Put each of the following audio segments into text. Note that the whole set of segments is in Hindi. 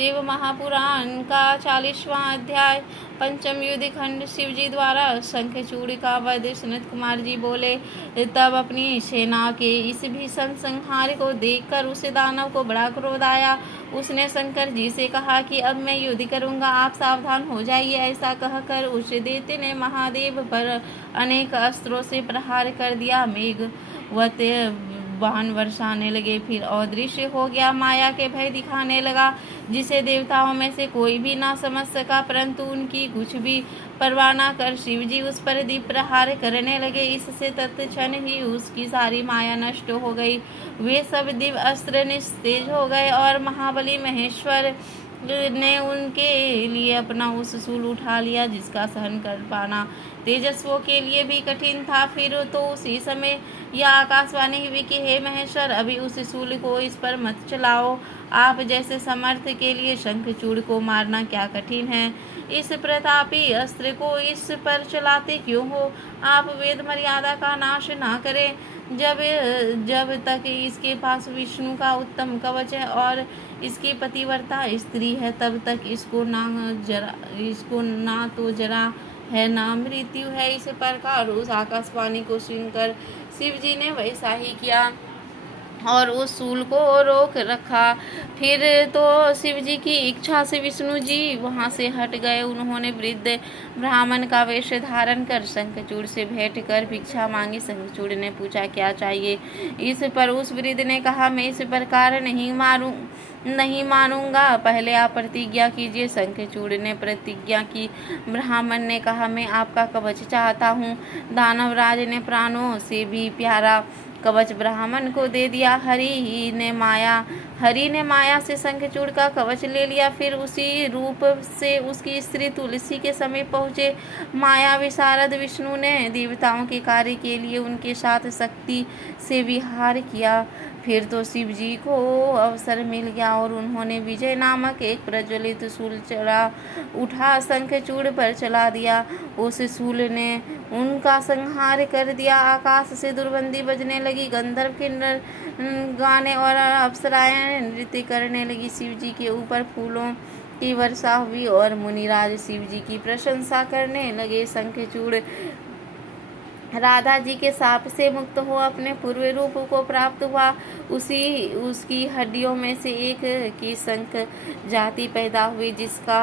शिव महापुराण का 40वां अध्याय। पंचम युद्ध खंड। शिवजी द्वारा शंखचूड़ का वध। सनत कुमार जी बोले, तब अपनी सेना के इस भीषण संहार को देखकर उस दानव को बड़ा क्रोध आया। उसने शंकर जी से कहा कि अब मैं युद्ध करूंगा, आप सावधान हो जाइए। ऐसा कहकर उस दैत्य ने महादेव पर अनेक अस्त्रों से प्रहार कर दिया। मेघवत बाण बरसाने लगे, फिर अदृश्य हो गया। माया के भय दिखाने लगा, जिसे देवताओं में से कोई भी ना समझ सका। परंतु उनकी कुछ भी परवाह न कर शिवजी उस पर दिव्य प्रहार करने लगे। इससे तत्क्षण ही उसकी सारी माया नष्ट हो गई। वे सब दिव्य अस्त्र निस्तेज हो गए और महाबली महेश्वर ने उनके लिए अपना उस शूल उठा लिया, जिसका सहन कर पाना तेजस्वियों के लिए भी कठिन था। फिर तो उसी समय यह आकाशवाणी हुई कि हे महेश्वर, अभी उस शूल को इस पर मत चलाओ। आप जैसे समर्थ के लिए शंखचूड़ को मारना क्या कठिन है। इस प्रतापी अस्त्र को इस पर चलाते क्यों हो। आप वेद मर्यादा का नाश ना करें। जब तक इसके पास विष्णु का उत्तम कवच है और इसकी पतिव्रता स्त्री है, तब तक इसको ना तो जरा है ना मृत्यु है। इस प्रकार उस आकाशवाणी को सुनकर शिवजी ने वैसा ही किया और उस शूल को रोक रखा। फिर तो शिवजी की इच्छा से विष्णु जी वहां से हट गए। उन्होंने वृद्ध ब्राह्मण का वेश धारण कर शंखचूड़ से भेंट कर भिक्षा मांगी। शंखचूड़ ने पूछा, क्या चाहिए। इस पर उस वृद्ध ने कहा, मैं इस प्रकार नहीं मानूंगा, पहले आप प्रतिज्ञा कीजिए। शंखचूड़ ने प्रतिज्ञा की। ब्राह्मण ने कहा, मैं आपका कवच चाहता हूँ। दानवराज ने प्राणों से भी प्यारा कवच ब्राह्मण को दे दिया। हरि ने माया से शंखचूड़ का कवच ले लिया। फिर उसी रूप से उसकी स्त्री तुलसी के समीप पहुँचे। माया विशारद विष्णु ने देवताओं के कार्य के लिए उनके साथ शक्ति से विहार किया। फिर तो शिव जी को अवसर मिल गया और उन्होंने विजय नामक एक प्रज्वलित शूल उठा शंखचूड़ पर चला दिया। उस शूल ने उनका संहार कर दिया। आकाश से दुर्बंदी बजने लगी, गंधर्व किन्नर गाने और अप्सराएं नृत्य करने लगी। शिव जी के ऊपर फूलों की वर्षा हुई और मुनिराज शिव जी की प्रशंसा करने लगे। शंखचूड़ राधा जी के साप से मुक्त हो अपने पूर्व रूप को प्राप्त हुआ। उसकी हड्डियों में से एक की शंख जाति पैदा हुई, जिसका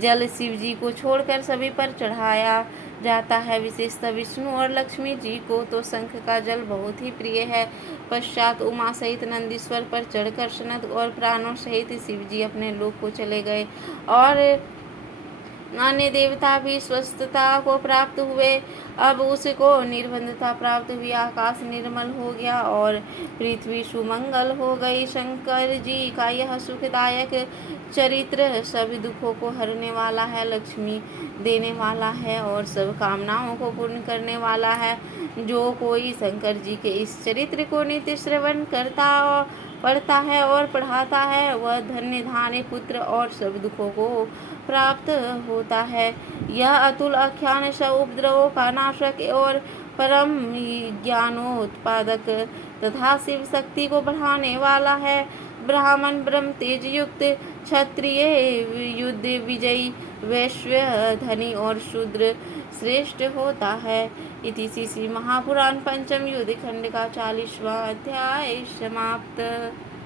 जल शिव जी को छोड़कर सभी पर चढ़ाया जाता है। विशेषतः विष्णु और लक्ष्मी जी को तो शंख का जल बहुत ही प्रिय है। पश्चात उमा सहित नंदीश्वर पर चढ़कर सनत और प्राणों सहित शिव जी अपने लोक को चले गए और अन्य देवता भी स्वस्थता को प्राप्त हुए। अब उसको निर्बंधता प्राप्त हुई। आकाश निर्मल हो गया और पृथ्वी सुमंगल हो गई। शंकर जी का यह सुखदायक चरित्र सब दुखों को हरने वाला है, लक्ष्मी देने वाला है और सब कामनाओं को पूर्ण करने वाला है। जो कोई शंकर जी के इस चरित्र को नित्य श्रवण पढ़ता है और पढ़ाता है, वह धन्य धान्य पुत्र और सब दुखों को प्राप्त होता है। यह अतुल आख्यान सब उपद्रवों का नाशक और परम ज्ञानोत्पादक तथा शिव शक्ति को बढ़ाने वाला है। ब्राह्मण ब्रह्म तेज युक्त, क्षत्रिय युद्ध विजयी, वैश्य धनी और शूद्र श्रेष्ठ होता है। इति श्री महापुराण पंचम युद्ध खंड का 40वां अध्याय समाप्त।